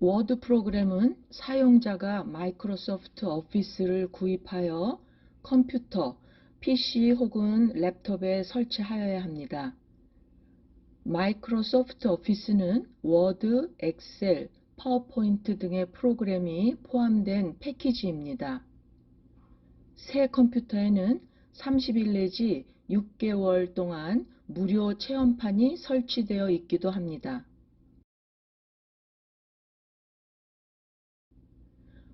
워드 프로그램은 사용자가 마이크로소프트 오피스를 구입하여 컴퓨터, PC 혹은 랩톱에 설치하여야 합니다. 마이크로소프트 오피스는 워드, 엑셀, 파워포인트 등의 프로그램이 포함된 패키지입니다. 새 컴퓨터에는 30일 내지 6개월 동안 무료 체험판이 설치되어 있기도 합니다.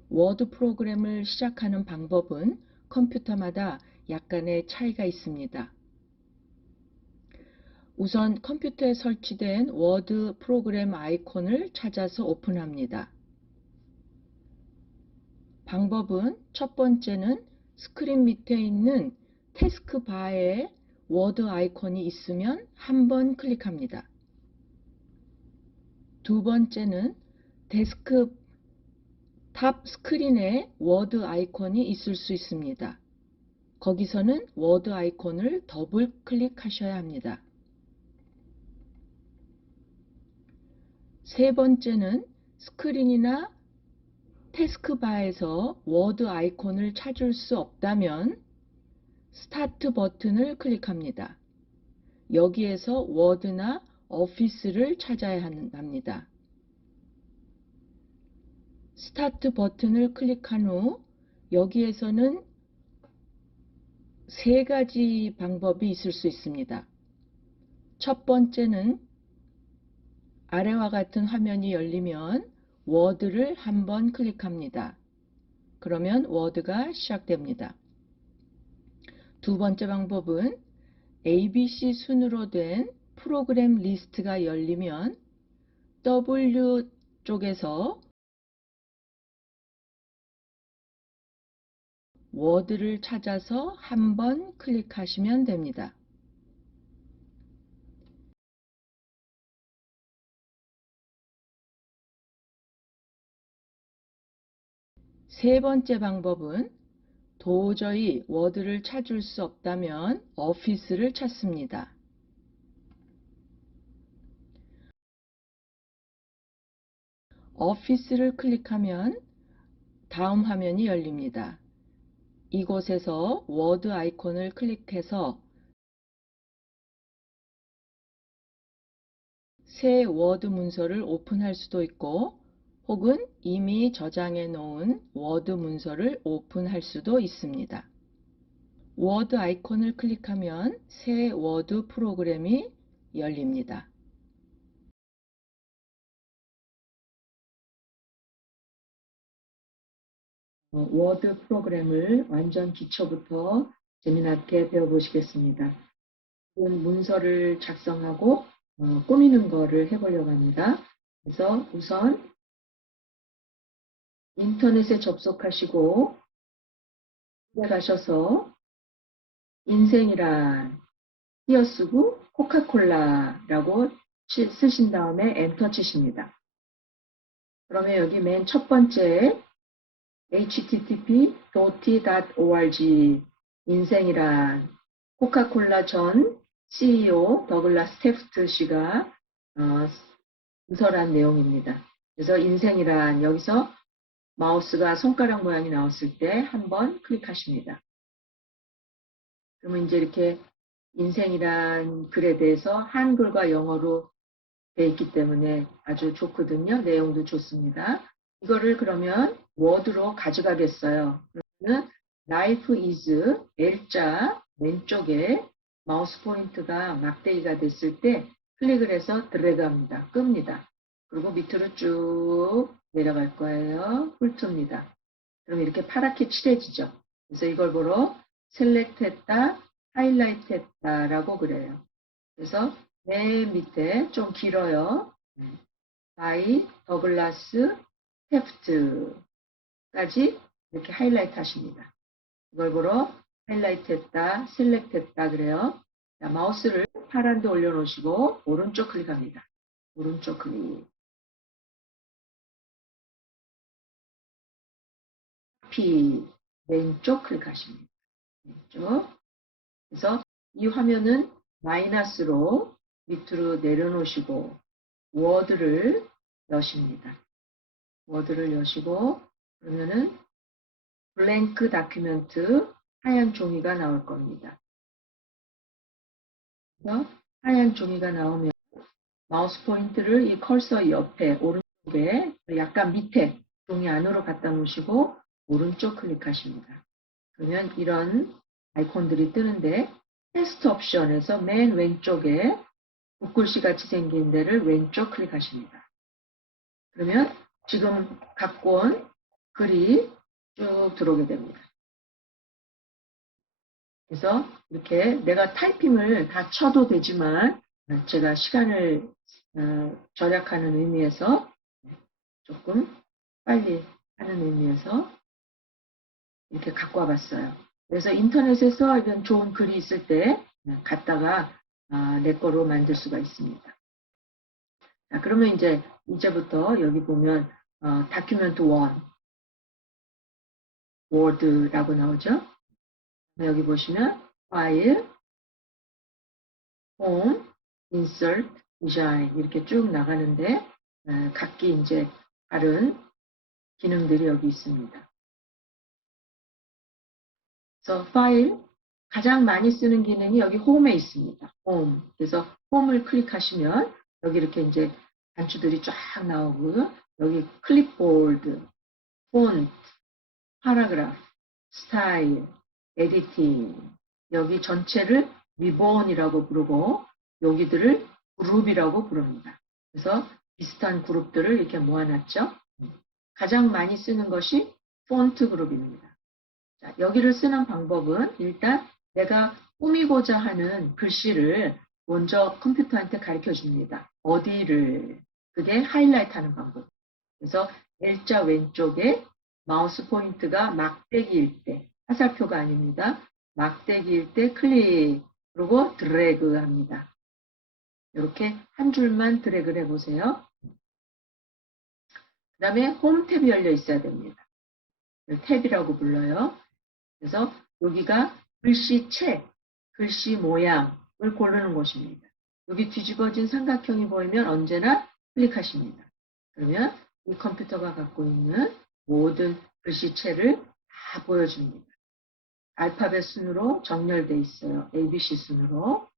워드 프로그램을 시작하는 방법은 컴퓨터마다 약간의 차이가 있습니다. 우선 컴퓨터에 설치된 워드 프로그램 아이콘을 찾아서 오픈합니다. 방법은 첫 번째는 스크린 밑에 있는 태스크바에 워드 아이콘이 있으면 한 번 클릭합니다. 두 번째는 데스크탑 스크린에 워드 아이콘이 있을 수 있습니다. 거기서는 워드 아이콘을 더블 클릭하셔야 합니다. 세 번째는 스크린이나 태스크바에서 워드 아이콘을 찾을 수 없다면 스타트 버튼을 클릭합니다. 여기에서 워드나 오피스를 찾아야 합니다. 스타트 버튼을 클릭한 후 여기에서는 세 가지 방법이 있을 수 있습니다. 첫 번째는 아래와 같은 화면이 열리면 워드를 한번 클릭합니다. 그러면 워드가 시작됩니다. 두 번째 방법은 ABC 순으로 된 프로그램 리스트가 열리면 W 쪽에서 워드를 찾아서 한번 클릭하시면 됩니다. 세 번째 방법은 도저히 워드를 찾을 수 없다면 오피스를 찾습니다. 오피스를 클릭하면 다음 화면이 열립니다. 이곳에서 워드 아이콘을 클릭해서 새 워드 문서를 오픈할 수도 있고 혹은 이미 저장해 놓은 워드 문서를 오픈할 수도 있습니다. 워드 아이콘을 클릭하면 새 워드 프로그램이 열립니다. 워드 프로그램을 완전 기초부터 재미나게 배워보시겠습니다. 문서를 작성하고 꾸미는 거를 해보려고 합니다. 그래서 우선 인터넷에 접속하시고 가셔서 인생이란 띄어쓰고 코카콜라라고 쓰신 다음에 엔터 치십니다. 그러면 여기 맨 첫 번째 http.org 인생이란 코카콜라 전 CEO 더글라스 테프트 씨가 문서란 내용입니다. 그래서 인생이란 여기서 마우스가 손가락 모양이 나왔을 때 한번 클릭하십니다. 그러면 이제 이렇게 인생이란 글에 대해서 한글과 영어로 되어 있기 때문에 아주 좋거든요. 내용도 좋습니다. 이거를 그러면 워드로 가져가겠어요. 그러면 Life is L자 왼쪽에 마우스 포인트가 막대기가 됐을 때 클릭을 해서 드래그합니다. 끕니다. 그리고 밑으로 쭉 내려갈 거예요. 훑습니다. 그럼 이렇게 파랗게 칠해지죠. 그래서 이걸 보러 셀렉트 했다, 하이라이트 했다라고 그래요. 그래서 맨 밑에 좀 길어요. 바이 더글라스 테프트까지 이렇게 하이라이트 하십니다. 이걸 보러 하이라이트 했다, 셀렉트 했다 그래요. 자, 마우스를 파란 데 올려놓으시고 오른쪽 클릭합니다. 오른쪽 클릭. P 왼쪽 클릭하십니다. 왼쪽. 그래서 이 화면은 마이너스로 밑으로 내려놓으시고 워드를 여십니다. 워드를 여시고 그러면은 블랭크 다큐멘트 하얀 종이가 나올 겁니다. 그래서 하얀 종이가 나오면 마우스 포인트를 이 컬서 옆에 오른쪽에 약간 밑에 종이 안으로 갖다 놓으시고 오른쪽 클릭하십니다. 그러면 이런 아이콘들이 뜨는데 테스트 옵션에서 맨 왼쪽에 붓글씨 같이 생긴 데를 왼쪽 클릭하십니다. 그러면 지금 갖고 온 글이 쭉 들어오게 됩니다. 그래서 이렇게 내가 타이핑을 다 쳐도 되지만 제가 시간을 절약하는 의미에서 조금 빨리 하는 의미에서 이렇게 갖고 와봤어요. 그래서 인터넷에서 이런 좋은 글이 있을 때 갖다가 내 거로 만들 수가 있습니다. 자, 그러면 이제부터 여기 보면 다큐멘트 1 워드라고 나오죠. 여기 보시면 파일, 홈, 인서트, 디자인 이렇게 쭉 나가는데 각기 이제 다른 기능들이 여기 있습니다. 그래서 파일 가장 많이 쓰는 기능이 여기 홈에 있습니다. 홈. 그래서 홈을 클릭하시면 여기 이렇게 이제 단추들이 쫙 나오고요. 여기 클립보드, 폰트, 파라그래프, 스타일, 에디팅 여기 전체를 리본이라고 부르고 여기들을 그룹이라고 부릅니다. 그래서 비슷한 그룹들을 이렇게 모아놨죠. 가장 많이 쓰는 것이 폰트 그룹입니다. 자, 여기를 쓰는 방법은 일단 내가 꾸미고자 하는 글씨를 먼저 컴퓨터한테 가르쳐 줍니다. 어디를 그게 하이라이트 하는 방법. 그래서 L자 왼쪽에 마우스 포인트가 막대기일 때 화살표가 아닙니다. 막대기일 때 클릭 그리고 드래그 합니다. 이렇게 한 줄만 드래그를 해보세요. 그 다음에 홈 탭이 열려 있어야 됩니다. 탭이라고 불러요. 그래서 여기가 글씨체, 글씨 모양을 고르는 곳입니다. 여기 뒤집어진 삼각형이 보이면 언제나 클릭하십니다. 그러면 이 컴퓨터가 갖고 있는 모든 글씨체를 다 보여줍니다. 알파벳 순으로 정렬되어 있어요. ABC 순으로.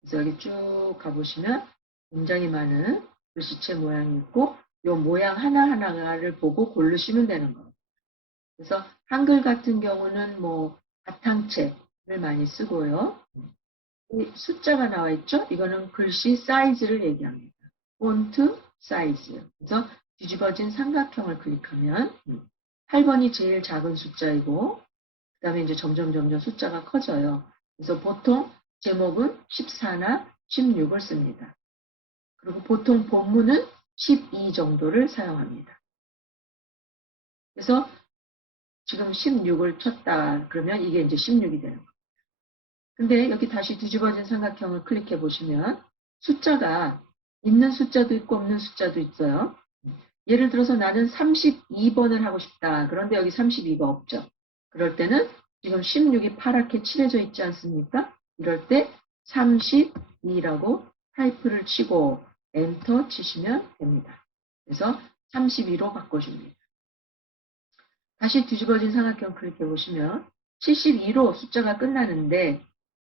그래서 여기 쭉 가보시면 굉장히 많은 글씨체 모양이 있고 이 모양 하나하나를 보고 고르시면 되는 겁니다. 그래서 한글 같은 경우는 뭐 바탕책을 많이 쓰고요. 이 숫자가 나와 있죠? 이거는 글씨 사이즈를 얘기합니다. 폰트 사이즈. 그래서 뒤집어진 삼각형을 클릭하면 8번이 제일 작은 숫자이고 그 다음에 이제 점점 숫자가 커져요. 그래서 보통 제목은 14나 16을 씁니다. 그리고 보통 본문은 12 정도를 사용합니다. 그래서 지금 16을 쳤다 그러면 이게 이제 16이 되는 겁니다. 근데 여기 다시 뒤집어진 삼각형을 클릭해 보시면 숫자가 있는 숫자도 있고 없는 숫자도 있어요. 예를 들어서 나는 32번을 하고 싶다. 그런데 여기 32가 없죠. 그럴 때는 지금 16이 파랗게 칠해져 있지 않습니까? 이럴 때 32라고 타이프를 치고 엔터 치시면 됩니다. 그래서 32로 바꿔줍니다. 다시 뒤집어진 삼각형 클릭해 보시면 72로 숫자가 끝나는데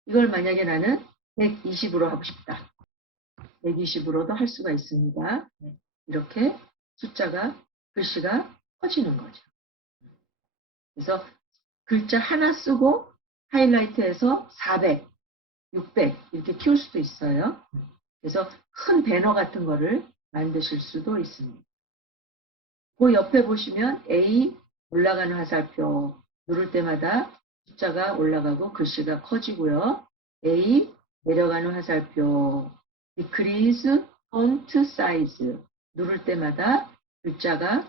이걸 만약에 나는 120으로 하고 싶다. 120으로도 할 수가 있습니다. 이렇게 숫자가 글씨가 커지는 거죠. 그래서 글자 하나 쓰고 하이라이트해서 400, 600 이렇게 키울 수도 있어요. 그래서 큰 배너 같은 거를 만드실 수도 있습니다. 그 옆에 보시면 A 올라가는 화살표 누를 때마다 숫자가 올라가고 글씨가 커지고요. A 내려가는 화살표 decrease font size 누를 때마다 글자가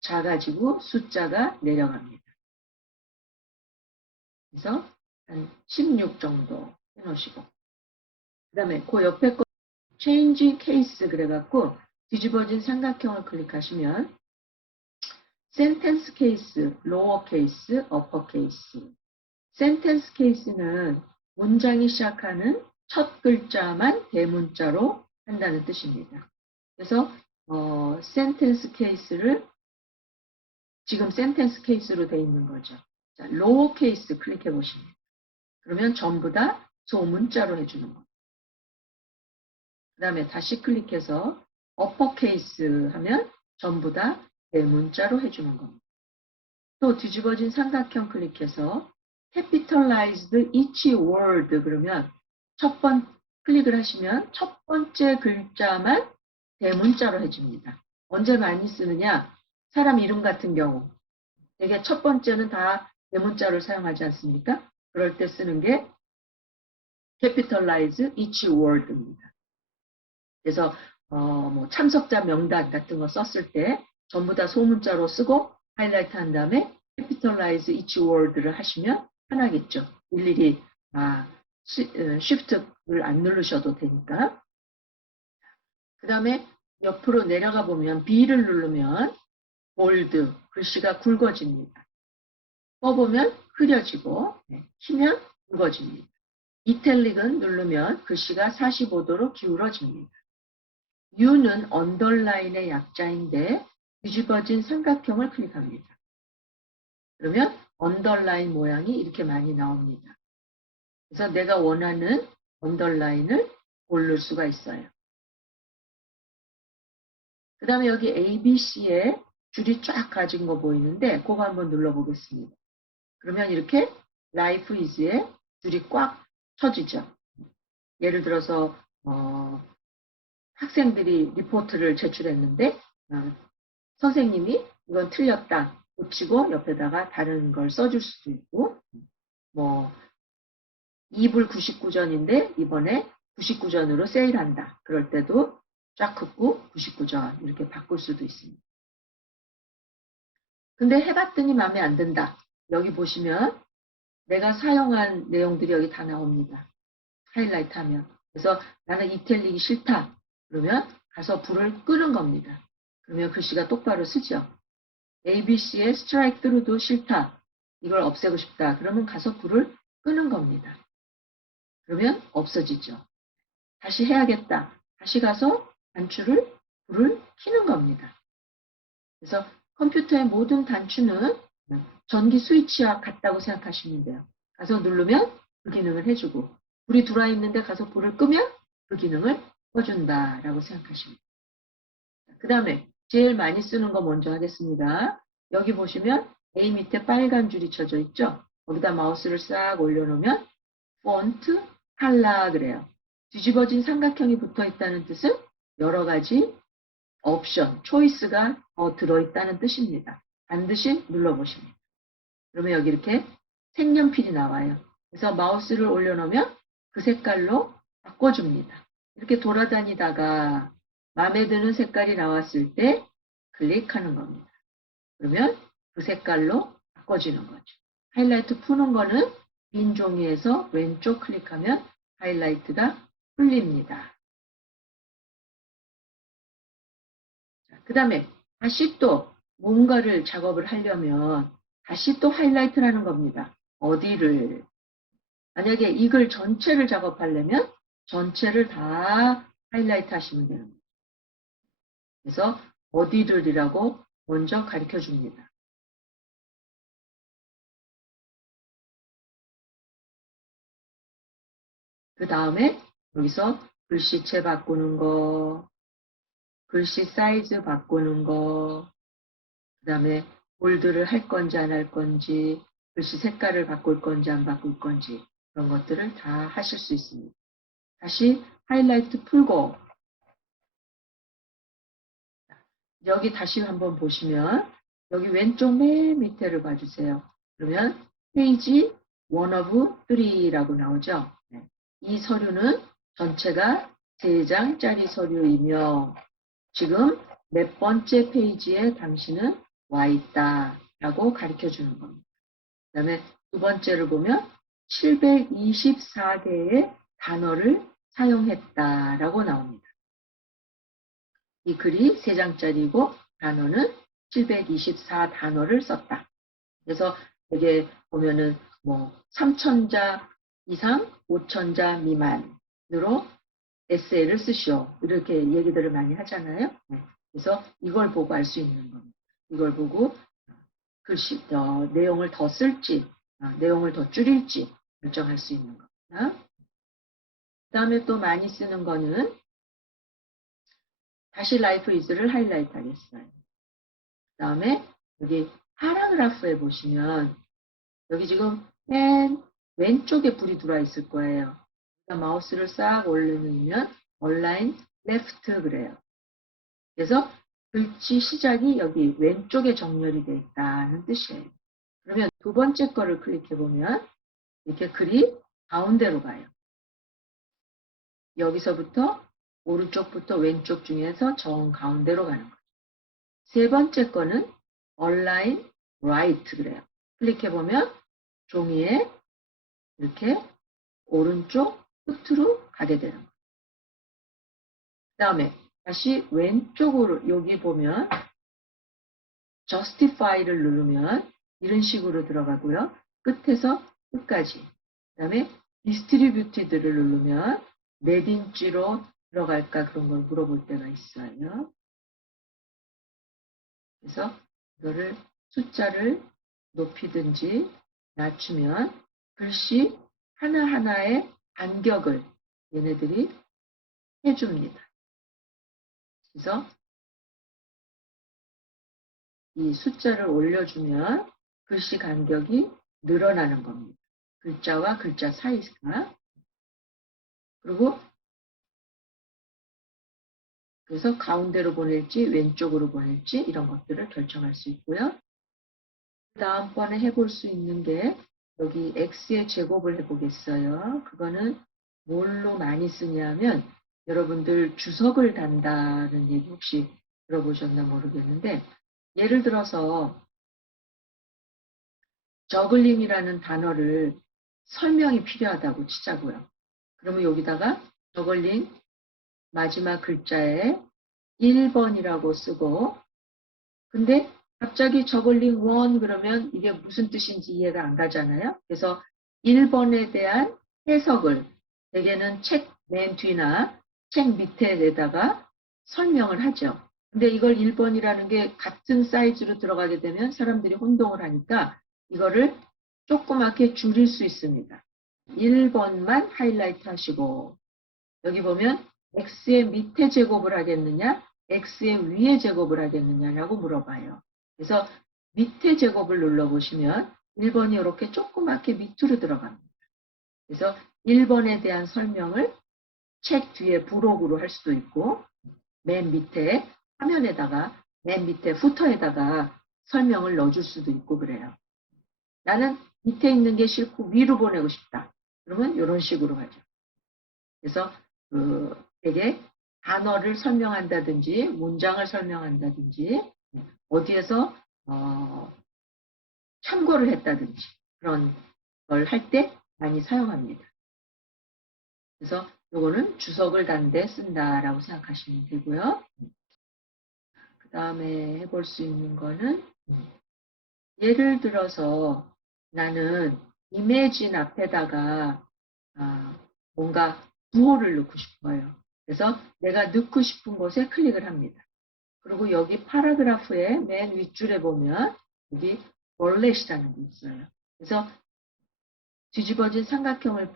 작아지고 숫자가 내려갑니다. 그래서 한 16 정도 해놓으시고 그 다음에 그 옆에 거 change case 그래갖고 뒤집어진 삼각형을 클릭하시면 sentence case, lower case, upper case sentence case는 문장이 시작하는 첫 글자만 대문자로 한다는 뜻입니다. 그래서 센텐스 케이스를 지금 센텐스 케이스로 되어 있는 거죠. 자, 로어 케이스 클릭해 보십니다. 그러면 전부 다 소문자로 해주는 겁니다. 그 다음에 다시 클릭해서 어퍼 케이스 하면 전부 다 대문자로 해주는 겁니다. 또 뒤집어진 삼각형 클릭해서 capitalized each word 그러면 클릭을 하시면 첫 번째 글자만 대문자로 해줍니다. 언제 많이 쓰느냐? 사람 이름 같은 경우 되게 첫 번째는 다 대문자를 사용하지 않습니까? 그럴 때 쓰는 게 capitalize each word입니다. 그래서 뭐 참석자 명단 같은 거 썼을 때 전부 다 소문자로 쓰고 하이라이트 한 다음에 capitalize each word를 하시면 편하겠죠. 일일이 shift를 안 누르셔도 되니까. 그 다음에 옆으로 내려가 보면 B를 누르면 bold, 글씨가 굵어집니다. 꺼보면 흐려지고 키면 굵어집니다. 이탈릭은 누르면 글씨가 45도로 기울어집니다. U는 언더라인의 약자인데 뒤집어진 삼각형을 클릭합니다. 그러면 언더라인 모양이 이렇게 많이 나옵니다. 그래서 내가 원하는 언더라인을 고를 수가 있어요. 그 다음에 여기 ABC에 줄이 쫙 가진 거 보이는데 그거 한번 눌러보겠습니다. 그러면 이렇게 Life is에 줄이 꽉 쳐지죠. 예를 들어서 학생들이 리포트를 제출했는데 선생님이 이건 틀렸다 고치고 옆에다가 다른 걸 써줄 수도 있고 뭐 2불 99전인데 이번에 99전으로 세일한다. 그럴 때도 쫙 긋고 99전 이렇게 바꿀 수도 있습니다. 근데 해봤더니 마음에 안 든다. 여기 보시면 내가 사용한 내용들이 여기 다 나옵니다. 하이라이트 하면. 그래서 나는 이탈릭이 싫다. 그러면 가서 불을 끄는 겁니다. 그러면 글씨가 똑바로 쓰죠. ABC의 스트라이크 트루도 싫다. 이걸 없애고 싶다. 그러면 가서 불을 끄는 겁니다. 그러면 없어지죠. 다시 해야겠다. 다시 가서 단추를 불을 켜는 겁니다. 그래서 컴퓨터의 모든 단추는 전기 스위치와 같다고 생각하시면 돼요. 가서 누르면 그 기능을 해주고 불이 들어와 있는데 가서 불을 끄면 그 기능을 꺼준다라고 생각하시면 돼요. 그 다음에 제일 많이 쓰는 거 먼저 하겠습니다. 여기 보시면 A 밑에 빨간 줄이 쳐져 있죠. 거기다 마우스를 싹 올려놓으면 폰트 칼라 그래요. 뒤집어진 삼각형이 붙어 있다는 뜻은 여러 가지 옵션, 초이스가 더 들어있다는 뜻입니다. 반드시 눌러보십니다. 그러면 여기 이렇게 색연필이 나와요. 그래서 마우스를 올려놓으면 그 색깔로 바꿔줍니다. 이렇게 돌아다니다가 마음에 드는 색깔이 나왔을 때 클릭하는 겁니다. 그러면 그 색깔로 바꿔지는 거죠. 하이라이트 푸는 거는 빈 종이에서 왼쪽 클릭하면 하이라이트가 풀립니다. 그 다음에 다시 또 뭔가를 작업을 하려면 다시 또 하이라이트를 하는 겁니다. 어디를 만약에 이 글 전체를 작업하려면 전체를 다 하이라이트 하시면 되는 거예요. 그래서 어디를이라고 먼저 가르쳐 줍니다. 그 다음에 여기서 글씨체 바꾸는 거, 글씨 사이즈 바꾸는 거, 그 다음에 볼드를 할 건지 안 할 건지, 글씨 색깔을 바꿀 건지 안 바꿀 건지 그런 것들을 다 하실 수 있습니다. 다시 하이라이트 풀고 여기 다시 한번 보시면 여기 왼쪽 맨 밑에를 봐주세요. 그러면 페이지 1 of 3라고 나오죠. 이 서류는 전체가 3장짜리 서류이며 지금 몇 번째 페이지에 당신은 와 있다 라고 가르쳐 주는 겁니다. 그 다음에 두 번째를 보면 724개의 단어를 사용했다라고 나옵니다. 이 글이 3장짜리고 단어는 724단어를 썼다. 그래서 여기에 보면은 뭐 3,000자 이상, 5,000자 미만으로 에세이를 쓰시오. 이렇게 얘기들을 많이 하잖아요. 그래서 이걸 보고 알 수 있는 겁니다. 이걸 보고 내용을 더 쓸지, 내용을 더 줄일지 결정할 수 있는 겁니다. 그 다음에 또 많이 쓰는 거는 다시 life is를 하이라이트 하겠어요. 그 다음에 여기 파라그래프에 보시면 여기 지금 맨 왼쪽에 불이 들어와 있을 거예요. 마우스를 싹 올려놓으면 얼라인 레프트 그래요. 그래서 글씨 시작이 여기 왼쪽에 정렬이 되어 있다는 뜻이에요. 그러면 두 번째 거를 클릭해 보면 이렇게 글이 가운데로 가요. 여기서부터 오른쪽부터 왼쪽 중에서 정 가운데로 가는 거죠. 세 번째 거는 align right 그래요. 클릭해 보면 종이에 이렇게 오른쪽 끝으로 가게 되는 거예요. 그 다음에 다시 왼쪽으로 여기 보면 justify를 누르면 이런 식으로 들어가고요. 끝에서 끝까지. 그 다음에 distributed를 누르면 몇 인치로 들어갈까 그런 걸 물어볼 때가 있어요. 그래서 이거를 숫자를 높이든지 낮추면 글씨 하나하나의 간격을 얘네들이 해줍니다. 그래서 이 숫자를 올려주면 글씨 간격이 늘어나는 겁니다. 글자와 글자 사이가. 그리고 그래서 가운데로 보낼지 왼쪽으로 보낼지 이런 것들을 결정할 수 있고요. 다음번에 해볼 수 있는 게 여기 x의 제곱을 해보겠어요. 그거는 뭘로 많이 쓰냐면 여러분들 주석을 단다는 얘기 혹시 들어보셨나 모르겠는데 예를 들어서 저글링이라는 단어를 설명이 필요하다고 치자고요. 그러면 여기다가 저글링 마지막 글자에 1번이라고 쓰고 근데 갑자기 저글링 1 그러면 이게 무슨 뜻인지 이해가 안 가잖아요. 그래서 1번에 대한 해석을 대개는 책 맨 뒤나 책 밑에다가 설명을 하죠. 근데 이걸 1번이라는 게 같은 사이즈로 들어가게 되면 사람들이 혼동을 하니까 이거를 조그맣게 줄일 수 있습니다. 1번만 하이라이트 하시고 여기 보면 x의 밑에 제곱을 하겠느냐 x의 위에 제곱을 하겠느냐라고 물어봐요. 그래서 밑에 제곱을 눌러보시면 1번이 이렇게 조그맣게 밑으로 들어갑니다. 그래서 1번에 대한 설명을 책 뒤에 부록으로 할 수도 있고 맨 밑에 화면에다가 맨 밑에 후터에다가 설명을 넣어줄 수도 있고 그래요. 나는 밑에 있는 게 싫고 위로 보내고 싶다. 그러면 이런 식으로 하죠. 그래서 되게 단어를 설명한다든지 문장을 설명한다든지 어디에서 참고를 했다든지 그런 걸 할 때 많이 사용합니다. 그래서 요거는 주석을 단 데 쓴다라고 생각하시면 되고요. 그 다음에 해볼 수 있는 거는 예를 들어서 나는 이미진 앞에다가 뭔가 부호를 넣고 싶어요. 그래서 내가 넣고 싶은 곳에 클릭을 합니다. 그리고 여기 파라그래프의 맨 윗줄에 보면 여기 볼렛이라는 게 있어요. 그래서 뒤집어진 삼각형을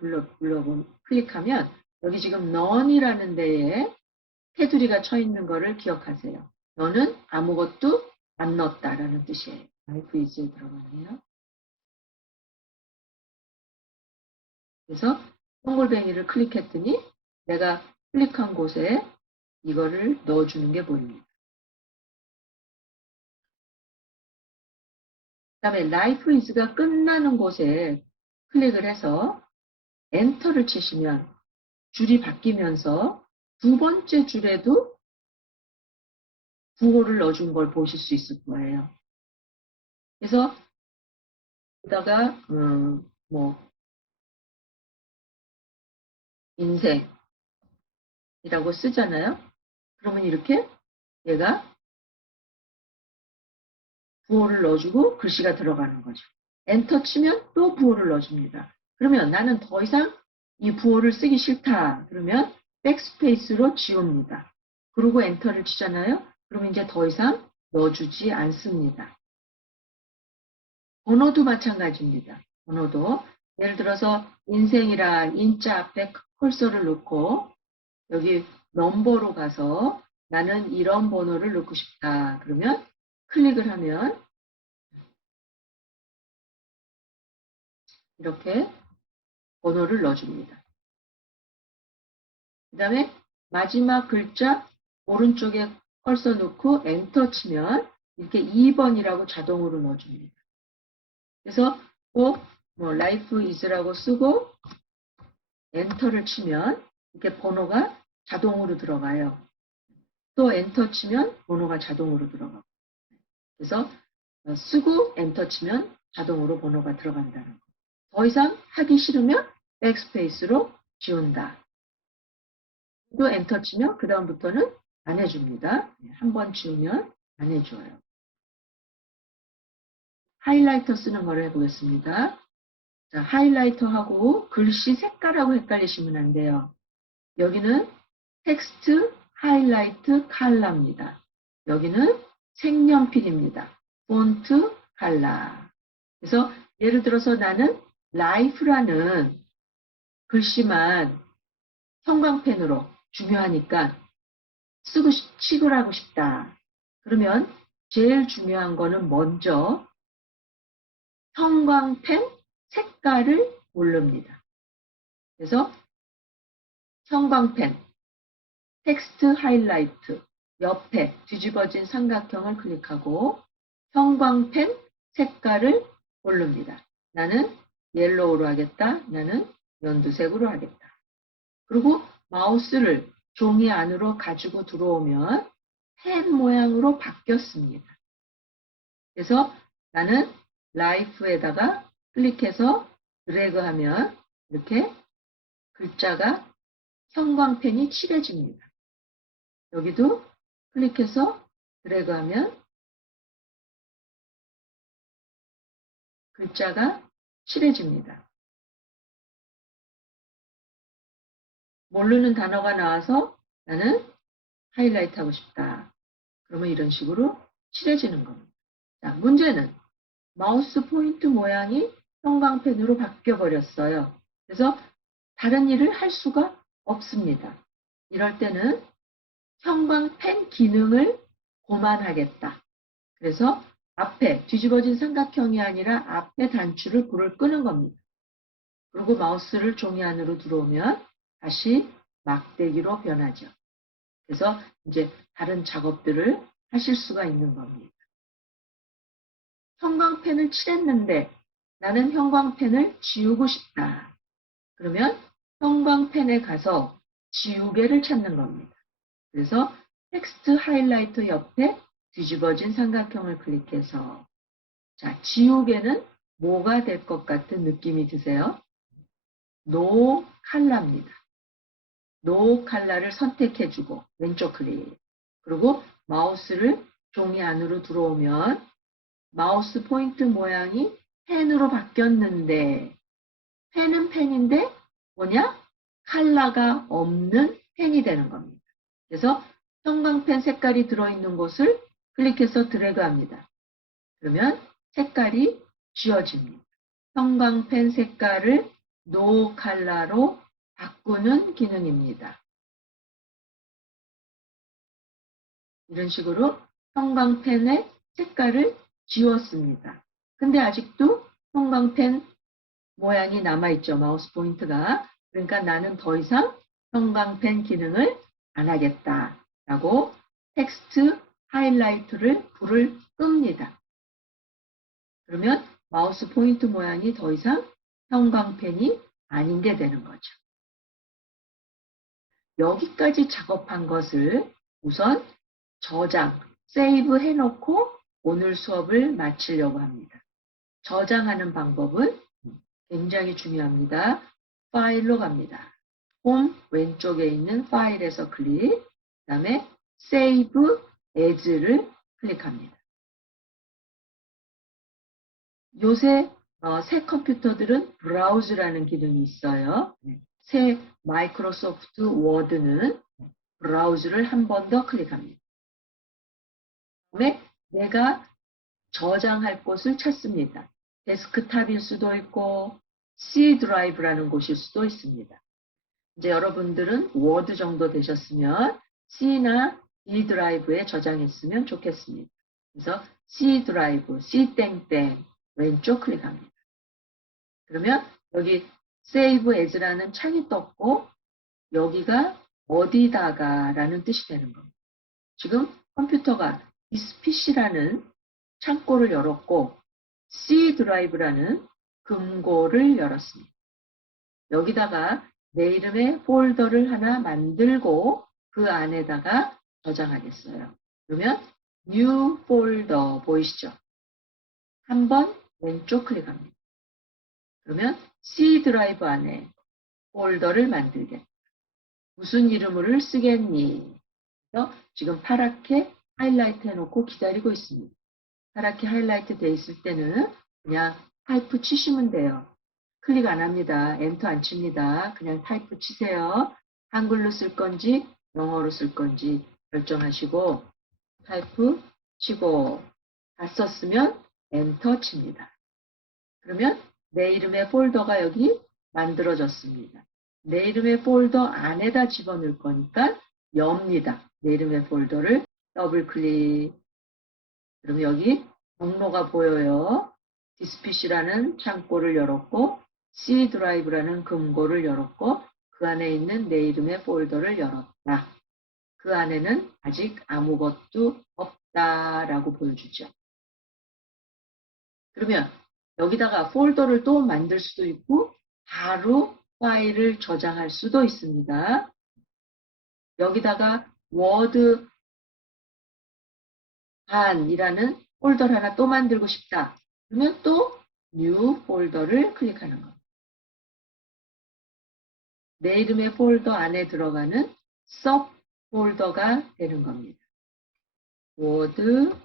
클릭하면 여기 지금 none이라는 데에 테두리가 쳐 있는 거를 기억하세요. 너는 아무것도 안 넣었다라는 뜻이에요. life is에 들어가네요. 그래서 동글뱅이를 클릭했더니 내가 클릭한 곳에 이거를 넣어주는 게 보입니다. 그 다음에 life is가 끝나는 곳에 클릭을 해서 엔터를 치시면 줄이 바뀌면서 두 번째 줄에도 부호를 넣어준 걸 보실 수 있을 거예요. 그래서 여기다가 뭐 인생이라고 쓰잖아요. 그러면 이렇게 얘가 부호를 넣어주고 글씨가 들어가는 거죠. 엔터 치면 또 부호를 넣어줍니다. 그러면 나는 더 이상 이 부호를 쓰기 싫다. 그러면 백스페이스로 지웁니다. 그리고 엔터를 치잖아요. 그럼 이제 더 이상 넣어주지 않습니다. 번호도 마찬가지입니다. 번호도 예를 들어서 인생이란 인자 앞에 컬서를 놓고 여기 넘버로 가서 나는 이런 번호를 넣고 싶다. 그러면 클릭을 하면 이렇게 번호를 넣어줍니다. 그 다음에 마지막 글자 오른쪽에 컬서 놓고 엔터 치면 이렇게 2번이라고 자동으로 넣어줍니다. 그래서 꼭 life is라고 쓰고 엔터를 치면 이렇게 번호가 자동으로 들어가요. 또 엔터 치면 번호가 자동으로 들어가고. 그래서 쓰고 엔터 치면 자동으로 번호가 들어간다는 거. 더 이상 하기 싫으면 백스페이스로 지운다. 또 엔터 치면 그 다음부터는 안 해줍니다. 한 번 지우면 안 해줘요. 하이라이터 쓰는 거를 해보겠습니다. 자, 하이라이터하고 글씨 색깔하고 헷갈리시면 안 돼요. 여기는 텍스트 하이라이트 칼라입니다. 여기는 색연필입니다. 폰트 칼라. 그래서 예를 들어서 나는 life라는 글씨만 형광펜으로 중요하니까 치글하고 싶다. 그러면 제일 중요한 거는 먼저 형광펜 색깔을 고릅니다. 그래서 형광펜, 텍스트 하이라이트, 옆에 뒤집어진 삼각형을 클릭하고 형광펜 색깔을 고릅니다. 나는 옐로우로 하겠다. 나는 연두색으로 하겠다. 그리고 마우스를 종이 안으로 가지고 들어오면 펜 모양으로 바뀌었습니다. 그래서 나는 라이프에다가 클릭해서 드래그하면 이렇게 글자가 형광펜이 칠해집니다. 여기도 클릭해서 드래그하면 글자가 칠해집니다. 모르는 단어가 나와서 나는 하이라이트 하고 싶다. 그러면 이런 식으로 칠해지는 겁니다. 자, 문제는 마우스 포인트 모양이 형광펜으로 바뀌어 버렸어요. 그래서 다른 일을 할 수가 없습니다. 이럴 때는 형광펜 기능을 고만하겠다. 그래서 앞에 뒤집어진 삼각형이 아니라 앞에 단추를 불을 끄는 겁니다. 그리고 마우스를 종이 안으로 들어오면 다시 막대기로 변하죠. 그래서 이제 다른 작업들을 하실 수가 있는 겁니다. 형광펜을 칠했는데 나는 형광펜을 지우고 싶다. 그러면 형광펜에 가서 지우개를 찾는 겁니다. 그래서 텍스트 하이라이터 옆에 뒤집어진 삼각형을 클릭해서 자, 지우개는 뭐가 될 것 같은 느낌이 드세요? 노 칼라입니다. 노 칼라를 선택해주고 왼쪽 클릭. 그리고 마우스를 종이 안으로 들어오면 마우스 포인트 모양이 펜으로 바뀌었는데 펜은 펜인데 뭐냐? 칼라가 없는 펜이 되는 겁니다. 그래서 형광펜 색깔이 들어있는 곳을 클릭해서 드래그합니다. 그러면 색깔이 지워집니다. 형광펜 색깔을 노 칼라로 바꾸는 기능입니다. 이런 식으로 형광펜의 색깔을 지웠습니다. 근데 아직도 형광펜 모양이 남아있죠. 마우스 포인트가. 그러니까 나는 더 이상 형광펜 기능을 안 하겠다. 라고 텍스트 하이라이트를 불을 끕니다. 그러면 마우스 포인트 모양이 더 이상 형광펜이 아닌 게 되는 거죠. 여기까지 작업한 것을 우선 저장, 세이브 해놓고 오늘 수업을 마치려고 합니다. 저장하는 방법은 굉장히 중요합니다. 파일로 갑니다. 홈 왼쪽에 있는 파일에서 클릭, 그 다음에 세이브 에즈를 클릭합니다. 요새 새 컴퓨터들은 브라우즈라는 기능이 있어요. 새 마이크로소프트 워드는 브라우즈를 한 번 더 클릭합니다. 그다음에 내가 저장할 곳을 찾습니다. 데스크탑일 수도 있고 C 드라이브라는 곳일 수도 있습니다. 이제 여러분들은 워드 정도 되셨으면 C나 D 드라이브에 저장했으면 좋겠습니다. 그래서 C 드라이브, C 땡땡 왼쪽 클릭합니다. 그러면 여기 Save As라는 창이 떴고 여기가 어디다가 라는 뜻이 되는 겁니다. 지금 컴퓨터가 This PC라는 창고를 열었고 C 드라이브라는 금고를 열었습니다. 여기다가 내 이름의 폴더를 하나 만들고 그 안에다가 저장하겠어요. 그러면 New Folder 보이시죠? 한번 왼쪽 클릭합니다. 그러면 C 드라이브 안에 폴더를 만들겠다. 무슨 이름을 쓰겠니? 그래서 지금 파랗게 하이라이트 해놓고 기다리고 있습니다. 파랗게 하이라이트 돼 있을 때는 그냥 타이프 치시면 돼요. 클릭 안 합니다. 엔터 안 칩니다. 그냥 타이프 치세요. 한글로 쓸 건지 영어로 쓸 건지 결정하시고 타이프 치고 다 썼으면 엔터 칩니다. 그러면 내 이름의 폴더가 여기 만들어졌습니다. 내 이름의 폴더 안에다 집어넣을 거니까 엽니다. 내 이름의 폴더를 더블 클릭. 그러면 여기 경로가 보여요. 디스피시라는 창고를 열었고 C 드라이브라는 금고를 열었고 그 안에 있는 내 이름의 폴더를 열었다. 그 안에는 아직 아무것도 없다라고 보여주죠. 그러면 여기다가 폴더를 또 만들 수도 있고 바로 파일을 저장할 수도 있습니다. 여기다가 워드 반이라는 폴더를 하나 또 만들고 싶다. 그러면 또 뉴 폴더를 클릭하는 겁니다. 내 이름의 폴더 안에 들어가는 서 폴더가 되는 겁니다. 워드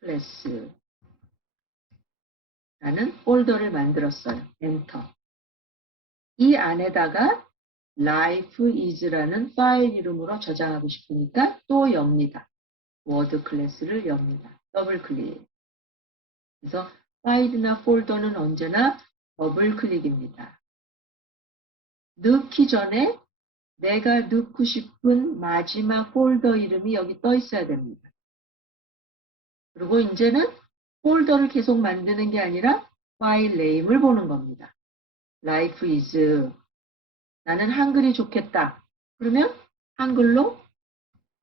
클래스 라는 폴더를 만들었어요. 엔터. 이 안에다가 life is라는 파일 이름으로 저장하고 싶으니까 또 엽니다. 워드 클래스를 엽니다. 더블 클릭. 그래서 파일이나 폴더는 언제나 더블 클릭입니다. 넣기 전에 내가 넣고 싶은 마지막 폴더 이름이 여기 떠 있어야 됩니다. 그리고 이제는 폴더를 계속 만드는 게 아니라 파일 네임을 보는 겁니다. life is. 나는 한글이 좋겠다. 그러면 한글로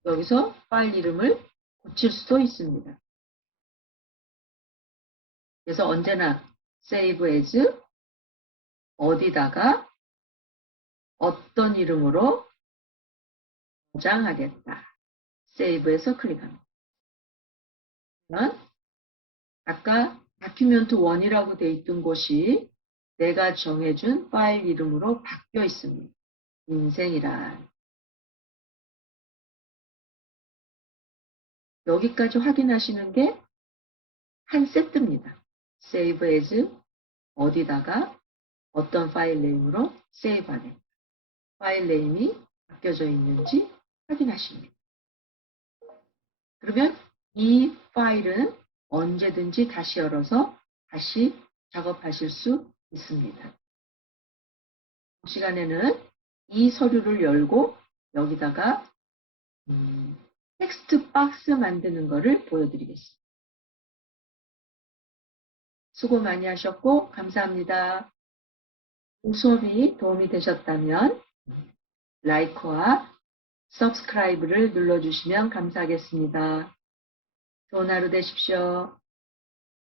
여기서 파일 이름을 고칠 수도 있습니다. 그래서 언제나 save as 어디다가 어떤 이름으로 저장하겠다. save에서 클릭합니다. 그러면 아까 다큐멘트 1이라고 되어 있던 곳이 내가 정해준 파일 이름으로 바뀌어 있습니다. 인생이란. 여기까지 확인하시는 게 한 세트입니다. save as 어디다가 어떤 파일 네임으로 세이브하겠다. 파일 네임이 바뀌어져 있는지 확인하십니다. 그러면 이 파일은 언제든지 다시 열어서 다시 작업하실 수 있습니다. 이 시간에는 이 서류를 열고 여기다가 텍스트 박스 만드는 것을 보여드리겠습니다. 수고 많이 하셨고 감사합니다. 이 수업이 도움이 되셨다면 라이크와 서브스크라이브를 눌러주시면 감사하겠습니다. 좋은 하루 되십시오.